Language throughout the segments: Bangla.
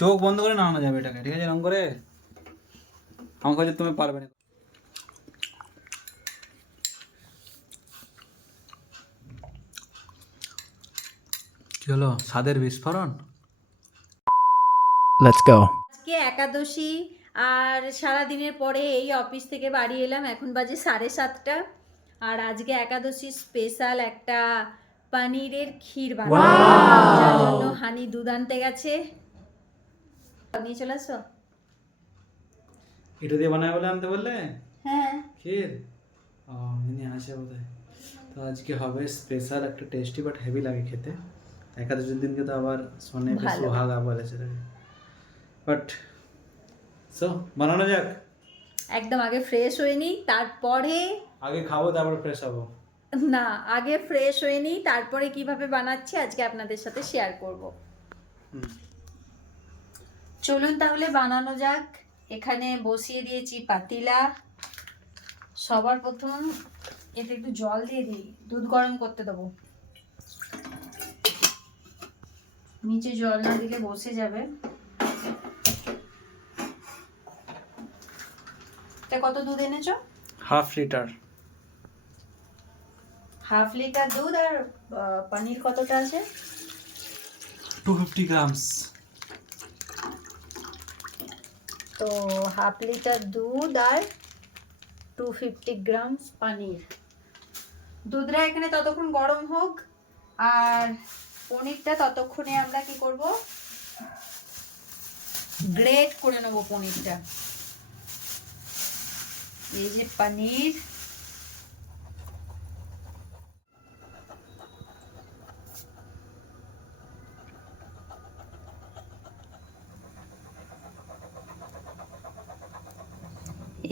চোখ বন্ধ করে নামানো যাবে এটাকে, ঠিক আছে? এরকম করে আমাকে হয়তো তুমি পারবে না। কি হলো, স্বাদের বিস্ফোরণ? Let's go. আজকে একাদশী আর সারা দিনের পরে এই অফিস থেকে বাড়ি এলাম, এখন বাজে 7:30। আর আজকে একাদশী স্পেশাল একটা পনিরের ক্ষীর বানাবো, যার জন্য হানি দুধ আনতে গেছে। নিয়ে চলে আসো। এটা দিয়ে বানায় বলে আনতে বললে? হ্যাঁ, ক্ষীর? ও, ইনি আসে বোধহয়। তো আজকে হবে স্পেশাল একটা টেস্টি বাট হেভি লাগে খেতে। একাদশীর দিনকে তো আবার সোনে পে ভালো। সুহাগা বলে সেটাকে। বাট সো বানানো যাক। একদম আগে ফ্রেশ হয়ে নিই, তারপরে আগে খাবো তারপর ফ্রেশ হবো। না, আগে ফ্রেশ হয়ে নিই, তারপরে কিভাবে বানাচ্ছি আজকে আপনাদের সাথে শেয়ার করব। চলুন তাহলে বানানো যাক। এখানে বসিয়ে দিয়েছি পাতিলা। সবার প্রথম এতে একটু জল দিয়ে দিই, দুধ গরম করতে দেবো। নিচে জল না দিলে বসে যাবে। তা কত দুধ এনেছো? Half litre. হাফ লিটার দুধ। আর পনির কতটা আছে? 250 গ্রামস। তো হাফ লিটার দুধ আর 250 গ্রামস পনির। দুধটা এখানে ততক্ষণ গরম হোক, আর পনিরটা ততক্ষণে আমরা কি করব, গ্রেট করে নেবো পনিরটা। এই যে পনির,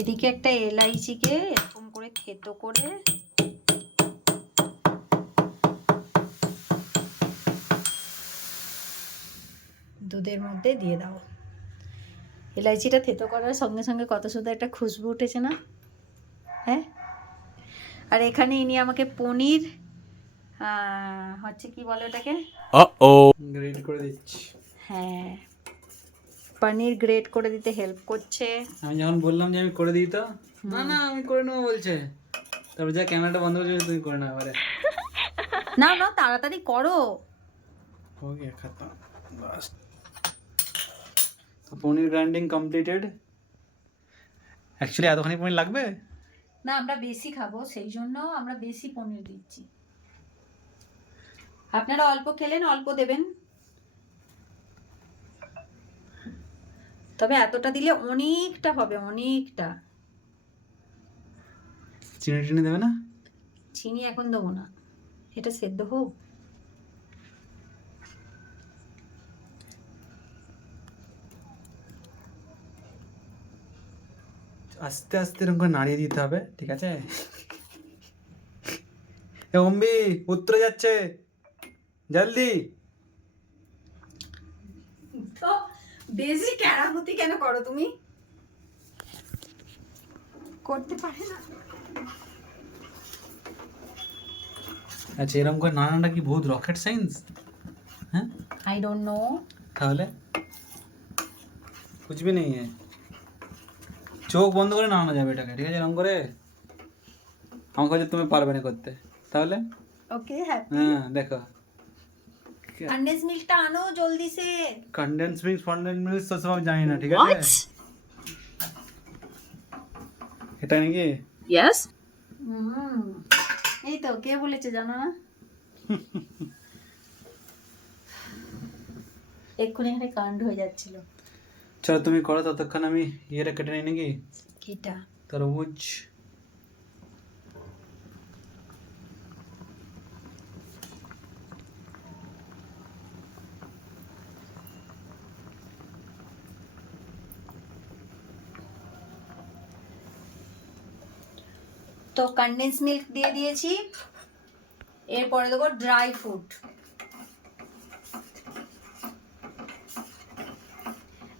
এদিকে একটা এলাইচিকে এরকম করে থেতো করে দুধের মধ্যে দিয়ে দাও। এলাইচিটা থেতো করার সঙ্গে সঙ্গে কত সুন্দর একটা খুশবু উঠেছে না? হ্যাঁ। আর এখানে ইনি আমাকে পনির হচ্ছে কি বলে ওটাকে, গ্রেট করে দিচ্ছি। হ্যাঁ, পনির গ্রেট করে দিতে হেল্প করছে। আমি যখন বললাম যে আমি করে দিই, তো না না আমি করে নেবো বলছে। তারপর যা ক্যামেরাটা বন্ধ করে তুমি করে নাও এবারে। না না, তাড়াতাড়ি করো। हो गया खत्म बस। তো পনির গ্রাইন্ডিং কমপ্লিটেড। অ্যাকচুয়ালি এতখানি পনির লাগবে না, আমরা বেশি খাবো, সেই জন্য আমরা বেশি পনির দিচ্ছি। আপনারা অল্প খেলেন অল্প দেবেন, তবে এতটা দিলে অনেকটা হবে, অনেকটা। চিনি টিনি দেবে না? চিনি এখন দেবো না, এটা সেদ্ধ হোক। আস্তে আস্তে এরকম করে নাড়িয়ে দিতে হবে, ঠিক আছে? এ অম্বি, উত্তরে যাচ্ছে, জলদি। তো বেশি ক্যারামতি কেন করো তুমি? করতে পারে না। আচ্ছা, এরকম করে নাড়ানোটা কি বহুত রকেট সায়েন্স? হ্যাঁ, আই ডোন্ট নো। তাহলে কুছ ভি নেই হ্যাঁ। চোখ বন্ধ করে নাড়ানো যাবে এটাকে, ঠিক আছে? এরকম করে আমাকে হয়তো তুমি পারবে না করতে, তাহলে ওকে, হ্যাপি। হ্যাঁ দেখো, কন্ডেন্স মিল্কটা আনো জলদি সে। কন্ডেন্স মিল্ক ফন্ডেন্স মিল্ক তো সব আমি জানি না, ঠিক আছে? এটা নাকি? ইয়েস। এই তো, কে বলেছে জানো না? এক্ষুনি এখানে কাণ্ড হয়ে যাচ্ছিল। চলো তুমি করো, ততক্ষণ আমি ইয়েটা কেটে নিই নাকি, কিটা? তরমুজ। তো কন্ডেন্স মিল্ক দিয়ে দিয়েছি, এরপরে দেবো ড্রাই ফ্রুট।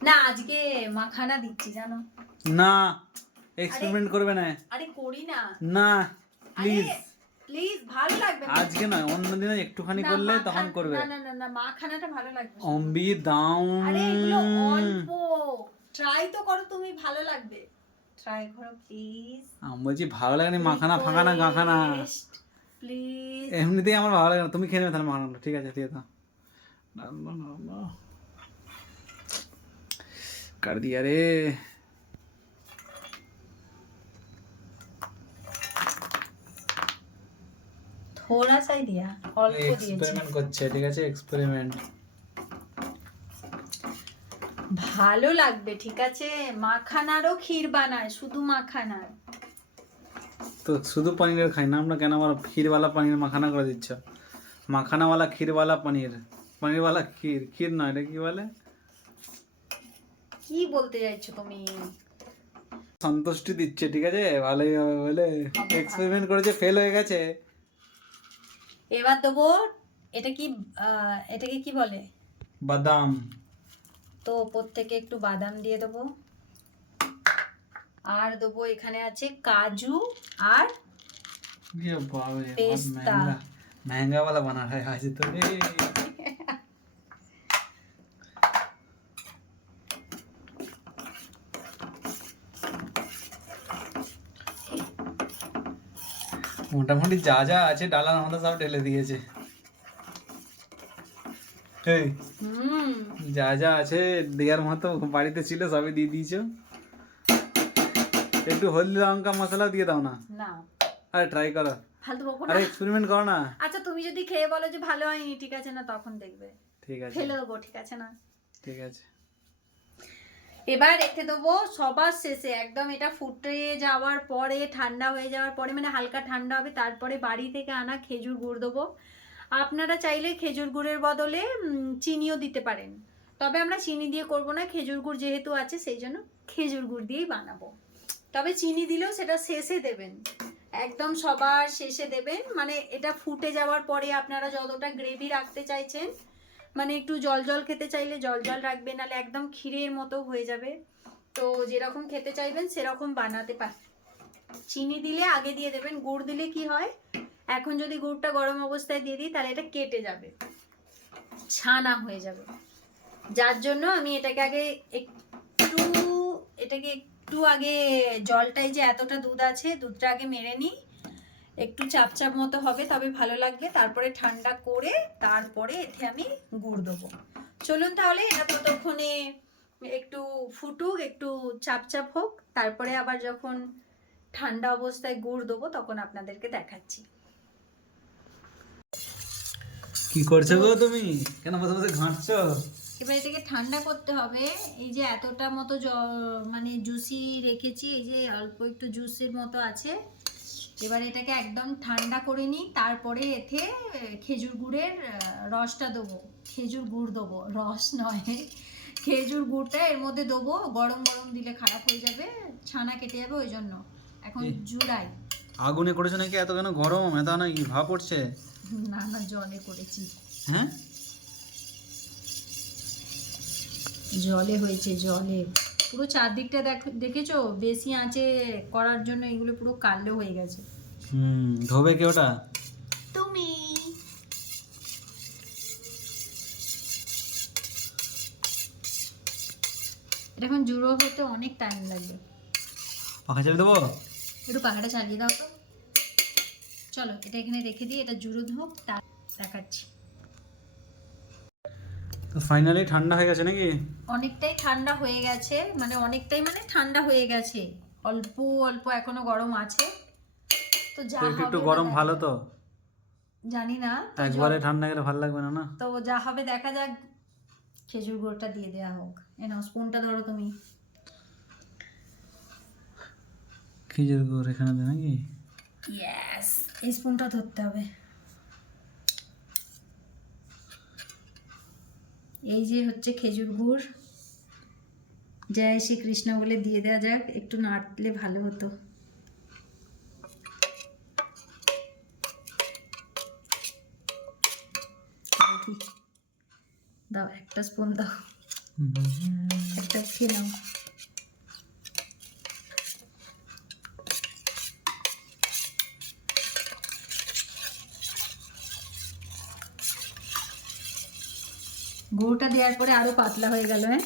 না, আজকে মাখানা দিচ্ছি জানো। না, এক্সপেরিমেন্ট করবে না। আরে করি না। না আরে প্লিজ। প্লিজ, ভালো লাগবে। আজকে নয়, অন্যদিনে একটুখানি না, করলে তখন করবে। না না না না, মাখানাটা ভালো লাগবে। অম্বি দাও। আরে এগুলো অল্প, ট্রাই তো করো তুমি, ভালো লাগবে, ট্রাই করো প্লিজ। আমি বলছি ভালো লাগে না মাখানা ফাঁকানা গাখানা, প্লিজ। এমনিতেই আমার ভালো লাগে না। তুমি খেয়ে নেবে তাহলে মাখানাটা, ঠিক আছে দিয়ে দাও। कर दिया रे। थोड़ा सा ही दिया, অল্প দিয়েছি। এক্সপেরিমেন্ট করছে, ঠিক আছে, এক্সপেরিমেন্ট। ভালো লাগবে, ঠিক আছে। মাখানারও ক্ষীর বানায়, শুধু মাখানার। তো শুধু পনিরের খাই না আমরা, কেন আবার ক্ষীরওয়ালা পনির মাখানা করে দিচ্ছ? মাখানাওয়ালা ক্ষীরওয়ালা পনির, পনিরওয়ালা ক্ষীর, ক্ষীর নয়, এটা কি বলে? কি বলতে চাইছো তুমি? সন্তুষ্টি দিচ্ছে, ঠিক আছে, ভালোই হবে বলে এক্সপেরিমেন্ট করেছে, ফেল হয়ে গেছে। এবার দেবো, এটা কি এটাকে কি বলে? বাদাম। তো ওপর থেকে একটু বাদাম দিয়ে দেবো, আর দেবো এখানে আছে কাজু আর ये बाबे बहुत पेस्ता। महंगा महंगा वाला बना है आज तो रे। মোটামুটি যা যা আছে ডালার মধ্যে সব ঢেলে দিয়েছে। এই যা যা আছে দেওয়ার মতো বাড়িতে ছিল সবই দিয়ে দিয়েছো। একটু হলদি লঙ্কা মশলা দিয়ে দাও না। না, আরে ট্রাই করো, ফালতু বকো না। আরে এক্সপেরিমেন্ট করো না। আচ্ছা তুমি যদি খেয়ে বলো যে ভালো হয়নি, ঠিক আছে না, তখন দেখবে ঠিক আছে, ফেলে দেবো, ঠিক আছে না? ঠিক আছে। এবার রেখে দেবো সবার শেষে, একদম এটা ফুটে যাওয়ার পরে, ঠান্ডা হয়ে যাওয়ার পরে, মানে হালকা ঠান্ডা হবে, তারপরে বাড়ি থেকে আনা খেজুর গুড় দেবো। আপনারা চাইলে খেজুর গুড়ের বদলে চিনিও দিতে পারেন, তবে আমরা চিনি দিয়ে করব না, খেজুর গুড় যেহেতু আছে সেই জন্য খেজুর গুড় দিয়েই বানাবো। তবে চিনি দিলেও সেটা শেষে দেবেন, একদম সবার শেষে দেবেন। মানে এটা ফুটে যাওয়ার পরে আপনারা যতটা গ্রেভি রাখতে চাইছেন, মানে একটু জল জল খেতে চাইলে জল জল রাখবেন, নাহলে একদম ক্ষীরের মতো হয়ে যাবে। তো যেরকম খেতে চাইবেন সেরকম বানাতে পারেন। চিনি দিলে আগে দিয়ে দেবেন, গুড় দিলে কি হয়, এখন যদি গুড়টা গরম অবস্থায় দিয়ে দিই তাহলে এটা কেটে যাবে, ছানা হয়ে যাবে। যার জন্য আমি এটাকে আগে একটু আগে জলটাই যে এতটা দুধ আছে, দুধটা আগে মেরে নিই, একটু চাপ চাপ মতো হবে, তবে ভালো লাগবে। তারপরে ঠান্ডা করে তারপরে এতে আমি গুড় দেবো। চলুন তাহলে এটা ততক্ষণে একটু ফুটুক, একটু চাপ চাপ হোক, তারপরে আবার যখন ঠান্ডা অবস্থায় গুড় দেবো তখন আপনাদেরকে দেখাচ্ছি। কি করছো গো তুমি, কেন বসে বসে ঘাঁটছো? এবার এটাকে ঠান্ডা করতে হবে। এই যে এতটা মতো মানে জুসি রেখেছি, এই যে অল্প একটু জুসের মতো আছে। এবার এটাকে একদম ঠান্ডা করে নিই, তারপরে এতে খেজুর গুড়ের রসটা দেবো, খেজুর গুড় দেবো, রস নয়, খেজুর গুড়টা এর মধ্যে দেবো। গরম গরম দিলে খারাপ হয়ে যাবে, ছানা কেটে যাবে, ওই জন্য এখন জুলাই। আগুনে করেছো নাকি? এত কেন গরম, এত না কি ভাব পড়ছে? না না, জলে করেছি। হ্যাঁ, জলে হয়েছে, জলে পুরো চারদিকটা দেখেছো, বেশি আঁচে করার জন্য এগুলো পুরো কালো হয়ে গেছে। ধোবে কে ওটা? তুমি। এটা এখন জুড়ো হতে অনেক টাইম লাগবে। পাখা চালিয়ে দেবো? একটু পাখাটা চালিয়ে দাও তো। চলো এটা এখানে রেখে দিই, এটা জুড়ো হোক, তা দেখাচ্ছি। তো ফাইনালি ঠান্ডা হয়ে গেছে নাকি? অনেকটাই ঠান্ডা হয়ে গেছে, মানে অনেকটাই মানে ঠান্ডা হয়ে গেছে, অল্প অল্প এখনো গরম আছে। তো যা হবে একটু গরম ভালো তো, জানি না, একবারে ঠান্ডা গেলে ভালো লাগবে না। না তো যা হবে দেখা যাক। খেজুর গুড়টা দিয়ে দেওয়া হোক। এ নাও স্পুনটা ধরো তুমি। খেজুর গুড় এখানে দে নাকি? ইয়েস, এই স্পুনটা ধরতে হবে। এই যে হচ্ছে খেজুর গুড়, জয় শ্রী কৃষ্ণ বলে দিয়ে দেওয়া যাক, একটু নাড়লে ভালো হতো। দাও একটা স্পুন দাও, একটা খেয়ে নাও। দেওয়ার পরে আরো পাতলা হয়ে গেল। হ্যাঁ,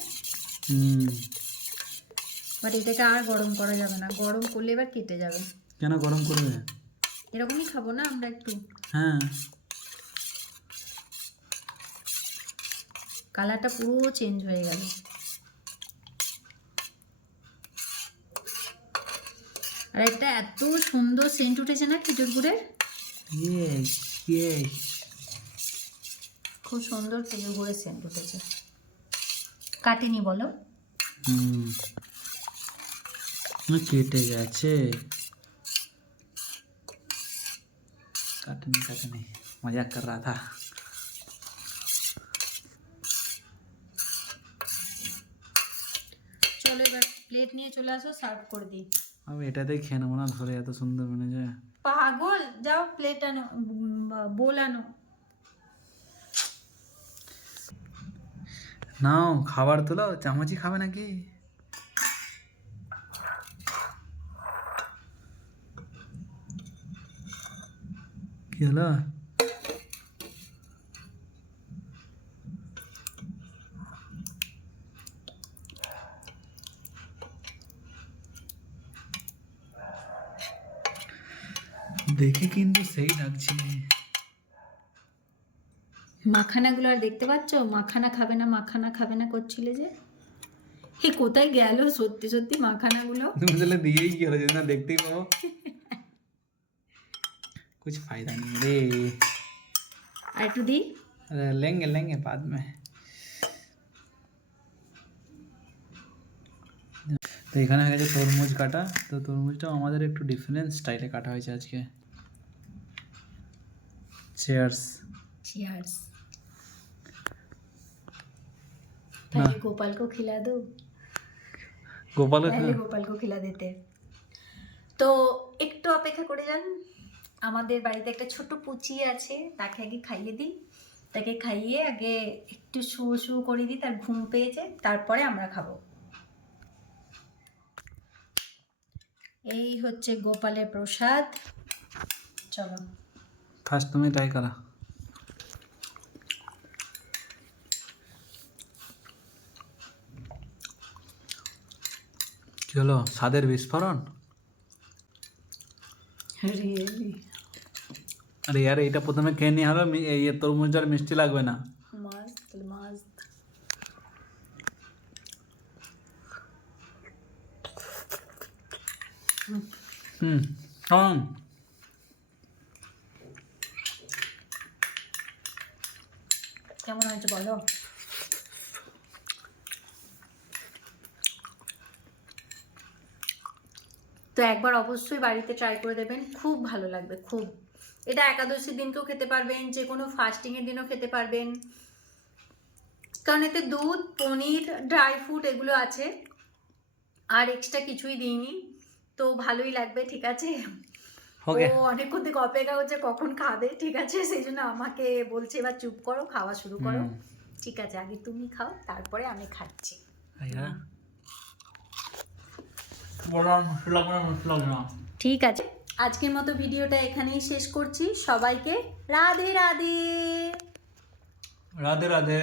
বাট এটাকে আর গরম করা যাবে না, গরম করলে এবার কেটে যাবে। কেন গরম করবে? এরকমই খাবো না আমরা একটু। হ্যাঁ, কালারটা পুরো চেঞ্জ হয়ে গেল। আর একটা এত সুন্দর সেন্ট উঠেছে না খেজুর গুড়ের। ইয়েস ইয়েস, খুব সুন্দর খেজুর গুড়ের সেন্ট উঠেছে। কাটেনি বলো? কেটে গেছে। काटने काटने मजाक कर रहा था। চলো এবার প্লেট নিয়ে চলে আসো, সার্ভ করে দিই। আমি এটাতেই খেয়ে নেবো না, ধরে এত সুন্দর বনে যায়। পাগল, যাও প্লেট আনো, বোল আনো। নাও খাবার তোলো, চামচই খাবে নাকি? কি হলো? দেখে কিন্তু সেই লাগছে। মাখানাগুলো আর দেখতে পাচ্ছ? মাখানা খাবে না, মাখানা খাবে না করছিলে যে, হে কোথায় গেল সত্যি সত্যি মাখানাগুলো? তুমি তাহলে দিয়েই কি হলো, যদি না দেখতেই পাবো। कुछ फायदा नहीं रे। আর একটু দিই। अरे लेंगे लेंगे बाद में। তো এখানে হয়ে গেছে তরমুজ কাটা। তো তরমুজটাও আমাদের একটু ডিফারেন্ট স্টাইলে কাটা হয়েছে আজকে। চিয়ার্স। চিয়ার্স। पहले गोपाल को खिला दो, গোপাল पहले गोपाल को खिला देते। তো একটু অপেক্ষা করে যান, আমাদের বাড়িতে একটা ছোট পুচি আছে, তাকে আগে খাইয়ে দিই। তাকে খাইয়ে আগে একটু শু করে দিই, তার ঘুম পেয়েছে, তারপরে আমরা খাবো। এই হচ্ছে গোপালের প্রসাদ। চলো ফার্স্ট তুমি ট্রাই করা। কি হলো, স্বাদের বিস্ফোরণ? রিয়েলি আরে यार এটা প্রথমে খেয়ে নিয়ে হলো, এই তরমুজটার মিষ্টি লাগবে না। মস্ত মস্ত। কেমন হয়েছে বলো? তো একবার অবশ্যই বাড়িতে ট্রাই করে দেবেন, খুব ভালো লাগবে খুব। এটা একাদশীর দিনকেও খেতে পারবেন, যে কোনো ফাস্টিংয়ের দিনও খেতে পারবেন, কারণ এতে দুধ, পনির, ড্রাই ফ্রুট এগুলো আছে, আর এক্সট্রা কিছুই দিইনি। তো ভালোই লাগবে, ঠিক আছে। ও অনেকক্ষণ থেকে অপেক্ষা করছে কখন খাবে, ঠিক আছে, সেই জন্য আমাকে বলছে এবার চুপ করো, খাওয়া শুরু করো। ঠিক আছে, আগে তুমি খাও, তারপরে আমি খাচ্ছি। ঠিক আছে, আজকের মতো ভিডিওটা এখানেই শেষ করছি। সবাইকে রাধে রাধে। রাধে রাধে।